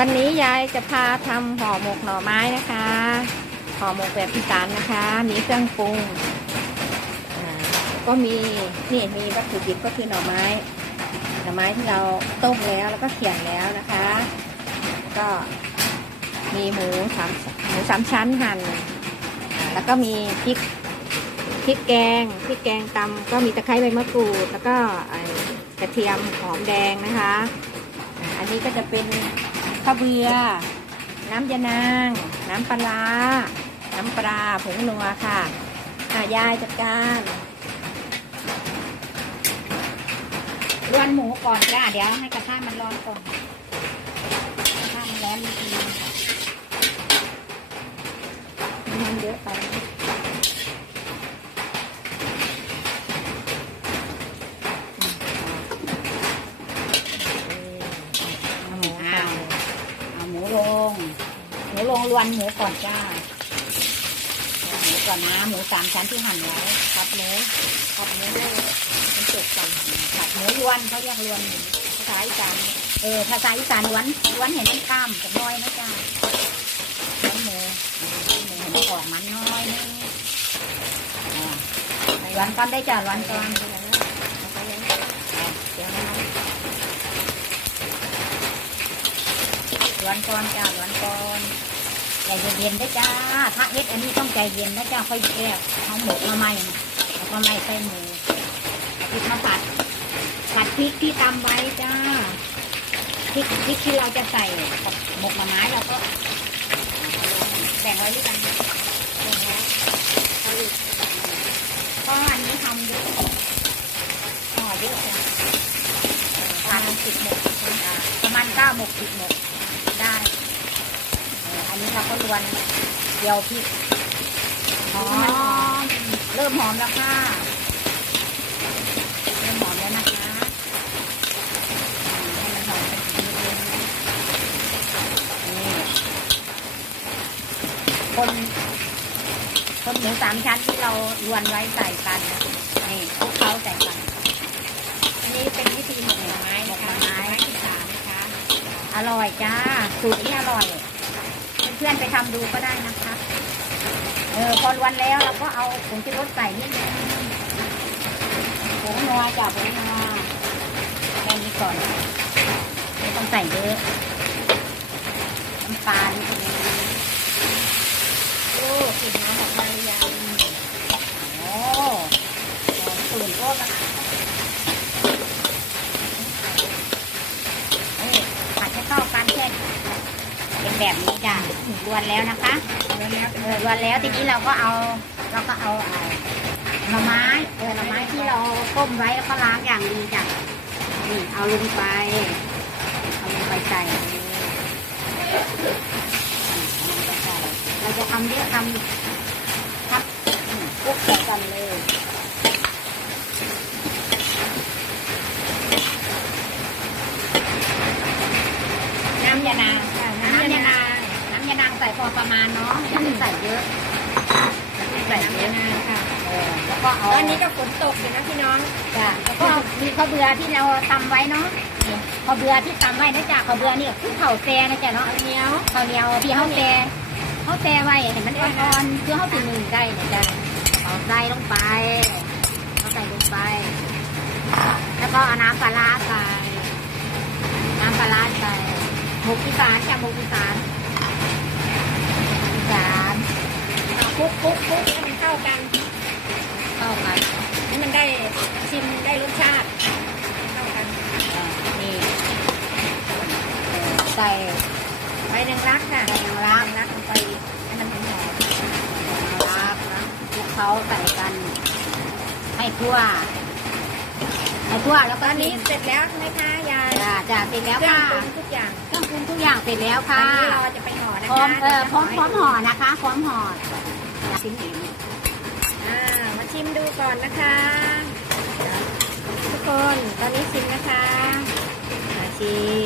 วันนี้ยายจะพาทำห่อหมกหน่อไม้นะคะ ห่อหมกแบบอีสานนะคะ มีเครื่องปรุง ก็มีนี่มีวัตถุดิบก็คือหน่อไม้ หน่อไม้ที่เราต้มแล้วแล้วก็เคี่ยแล้วนะคะ ก็มีหมูสามหมูสามชั้นหั่นอ่าแล้วก็มีพริกพริกแกงพริกแกงตำก็มีตะไคร้ใบมะกรูด แล้วก็กระเทียมหอมแดงนะคะ อันนี้ก็จะเป็น ข้าเบือ น้ำยานาง น้ำปลาร้าน้ำปลาผงนัวค่ะอ่ายายจัดการรวนหมูก่อนจ้าเดี๋ยวให้กระทะมันร้อนก่อนกระทะมันร้อนนิดนึง มันเยอะไป เอาหมูเอาเอาหมูลง หมูลง รวนหมูก่อนจ้าหมูก่อนนะหมูสามชั้นที่หั่นไว้ครับเลยครับเนื้อให้มันสุกก่อนครับหมูรวนเขาเรียกรวนหมูภาษาอีสานเออภาษาอีสานรวนรวนเห็นมันข้ามกับน้อยนะจ้ารวนหมูหมูเห็นมันออกมันน้อยนึงอ่ารวนก่อนได้จ้ารวนก่อนร้อนก่อนจ้าร้อนก่อน ใจเย็นๆได้จ้าถ้าเฮ็ดอันนี้ต้องใจเย็นนะจ้าค่อยแก้เอาหมกมาใหม่แล้วก็ไม่ใส่หมูเอาพริกมาผัดผัดพริกที่ตำไว้จ้าพริกพริกที่เราจะใส่หมกหน่อไม้เราก็แบ่งไว้ด้วยกันแบ่งไว้เอาอีกเพราะอันนี้ทำเยอะห่อเยอะจ้ะเออทำสิบหมกประมาณเก้าหมกสิบหมกได้ อันนี้เราก็รวนเดียวพริกหอมเริ่มหอมแล้วค่ะเริ่มหอมแล้วนะคะให้มันหอมสักนิดนึงนี่คนคนหมูสามชั้นที่เรารวนไว้ใส่กันนะนี่คลุกเคล้าใส่กันอันนี้เป็นวิธีหมกหน่อไม้หมนะกหน่อไม้ไม้อีสานนะคะ อร่อยจ้าสูตรนี้อร่อย เพื่อนๆไปทำดูก็ได้นะคะเออพอรวนแล้วเราก็เอาผงชูรสใส่นิดนึงผงนัวจ้ะผงนัวแค่นี้ก่อนไม่ต้องใส่เยอะน้ำปลานิดนึงโอ้กลิ่นน้ำออกมาหรือยังโอ้หอมตื่นก็นะเอ้ยผัดให้เข้ากันแค่เป็น แบบนี้จ้ะรวนแล้วนะคะแล้วแล้วเออวันแล้วทีนี้เราก็เอาเราก็เอาเอ่อหน่อไม้เออหน่อไม้ที่เราต้มไว้แล้วก็ล้างอย่างดีจ้ะนี่เอาลงไปเอาลงไปใส่นี่เอาลงไปใส่เราจะทำเยอะทำทับอืมคลุกใส่กันเลยน้ำยานางค่ะน้ำยานางน้ำยานางใส่พอประมาณเนาะอย่าไปใส่เยอะอย่าไปใส่น้ำเยยาอะนางค่ะเออแล้วก็เอาตอนนี้ก็ฝนตกอยู่นะพี่น้องจ้ะแล้วก็มีข้าวเบือที่เราตำไว้เนาะนี่ข้าวเบือที่ตำไว้นะจ๊ะข้าวเบือนี่คือข้าวแซ่นะจ๊ะเนาะเหนียวข้าวเหนียวที่เขาแซ่เขาแซ่ไว้เห็นมันอ่อนๆคือเขาสิหนึ่งได้นะจ๊ะเอาใส่ลงไปเอาใส่ลงไป แล้วก็เอาน้ำปลาร้าใส่น้ำปลาร้าใส่ หมูอีสานจ้ะหมูอีสานอีสานคลุกคลุกคลุกให้มันเข้ากัน เข้ากันให้มันได้ชิมได้รสชาติ เข้ากันอ่านี่ใส่ใบนางรักค่ะใส่น้ำรักนะลงไปให้มันหอมๆรักนะคลุกเขาใส่กันให้ทั่ว ให้ทั่วแล้วตก็อนนี้นี้เสร็จแล้วใช่ไหมคะยายจ้าจ้าเสร็จแล้วเครื่องค่ะปรุงทุกอย่างเครื่องปรุงทุกอย่างเสร็จแล้วตอค่ะนนี้เราจะไปห่อนะพร้อคะมเออพร้อมพร้อมห่อนะคะพร้อมห่อชิ้นนี้อ่ามาชิมดูก่อนนะคะ ทุกคนตอนนี้ชิมนะคะมาชิม